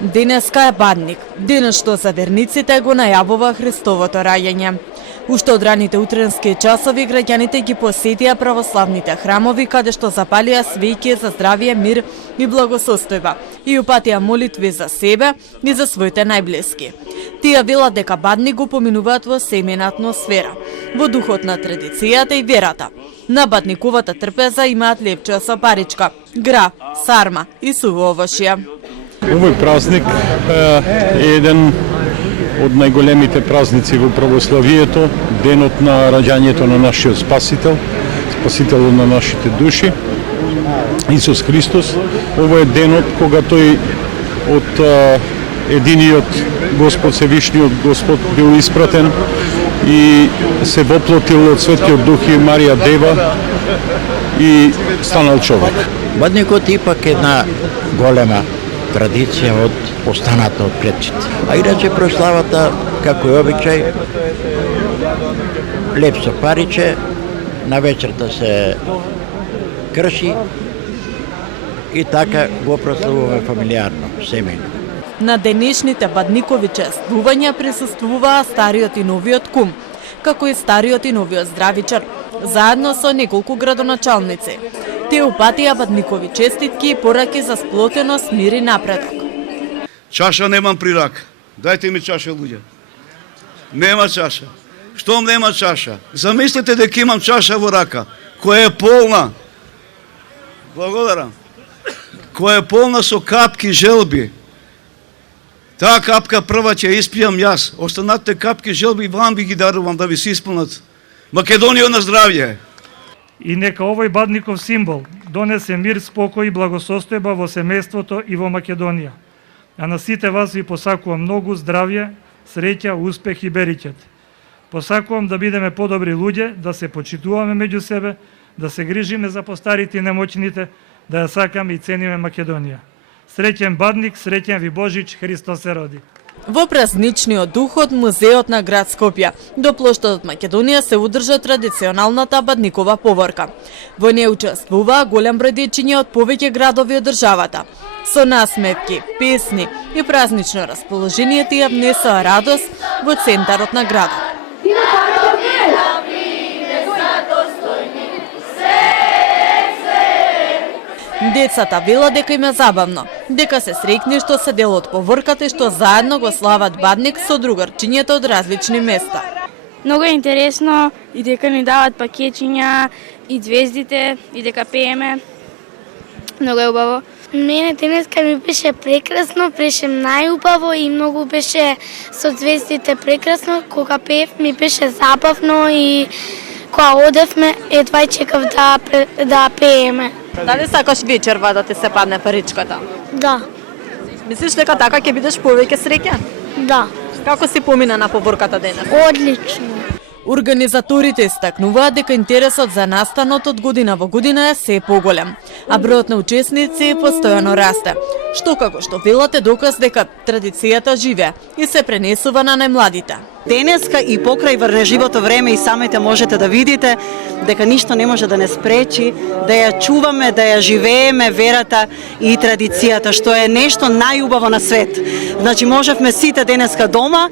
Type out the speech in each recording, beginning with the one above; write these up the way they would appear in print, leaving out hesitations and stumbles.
Денеска е Бадник, денес што за верниците го најавува Христовото раѓање. Уште од раните утренски часови граѓаните ги посетија православните храмови каде што запалија свеќи за здравје, мир и благосостојба и упатија молитви за себе и за своите најблиски. Тие велат дека Бадник го поминуваат во семејна атмосфера, во духот на традицијата и верата. На Бадниковата трпеза имаат лепче со паричка, гра, сарма и суво овошје. Овој празник е еден од најголемите празници во православието, денот на раѓањето на нашиот Спасител, Спасителот на нашите души, Исус Христос. Ова е денот кога тој од единиот Господ, Севишниот Господ бил испратен и се воплотил од Светиот Дух и Марија Дева и станал човек. Бадникот ипак е една голема традиција од останата од предците. А иначе прославата, како е обичај, леп со париче, на вечерта се крши и така го прославуваме фамилиарно, семејно. На денешните Бадникови чествувања присуствуваа стариот и новиот кум, како и стариот и новиот здравичар, заедно со неколку градоначалници. Те упатија Бадникови честитки и пораки за сплотеност, мир и напредок. Чаша немам при рак. Дајте ми чаша, луѓе. Нема чаша. Штом нема чаша? Замислете дека имам чаша во рака, која е полна. Благодарам. Која е полна со капки желби. Таа капка прва ќе испијам јас. Останатите капки желби вам би ги дарувам да ви се исполнат. Македонија на здравје. И нека овој Бадников символ донесе мир, спокој и благосостојба во семејството и во Македонија. А на сите вас ви посакувам многу здравје, среќа, успех и бериќет. Посакувам да бидеме подобри луѓе, да се почитуваме меѓу себе, да се грижиме за постарите и немоćните, да ја сакаме и цениме Македонија. Среќен Бадник, среќен ви Божич, Христос се роди. Во празничниот дух од музеот на град Скопје до плоштадот Македонија се одржа традиционалната Бадникова поворка. Во неја учествуваа голем број дечиња од повеќе градови од државата. Со насмевки, песни и празнично расположение тие внесоа радост во центарот на градот. Децата велат дека им е забавно, дека се среќни што се дел од поворката и што заедно го слават Бадник со другарчињата од различни места. Многу е интересно и дека ни дават пакетчиња и звездите и дека пееме. Многу е убаво. Мене денеска ми беше прекрасно, беше најубаво и многу беше со звездите прекрасно. Кога пеев ми беше забавно и кога одевме едва чекав да пееме. Дали сакаш вечерва да ти се падне паричката? Да. Мислиш дека така ќе бидеш повеќе среќен? Да. Како си помина на поворката денес? Одлично. Организаторите истакнуваат дека интересот за настанот од година во година е се поголем, а бројот на учесници постојано расте, што како што велат е доказ дека традицијата живее и се пренесува на најмладите. Денеска и покрај врнеживото време и самите можете да видите дека ништо не може да не спречи да ја чуваме, да ја живееме верата и традицијата, што е нешто најубаво на свет. Значи можевме сите денеска дома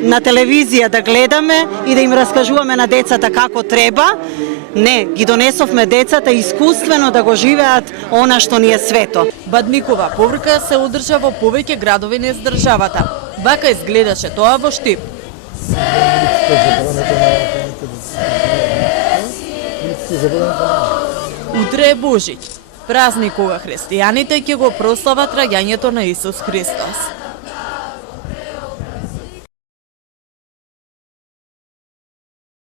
на телевизија да гледаме и да им раскажуваме на децата како треба. Не, ги донесовме децата искуствено да го живеат она што ни е свето. Бадникова поворка се одржа во повеќе градови низ државата. Вака изгледаше тоа во Штип. Утре е Божич, празник кога христијаните ќе го прослават раѓањето на Исус Христос.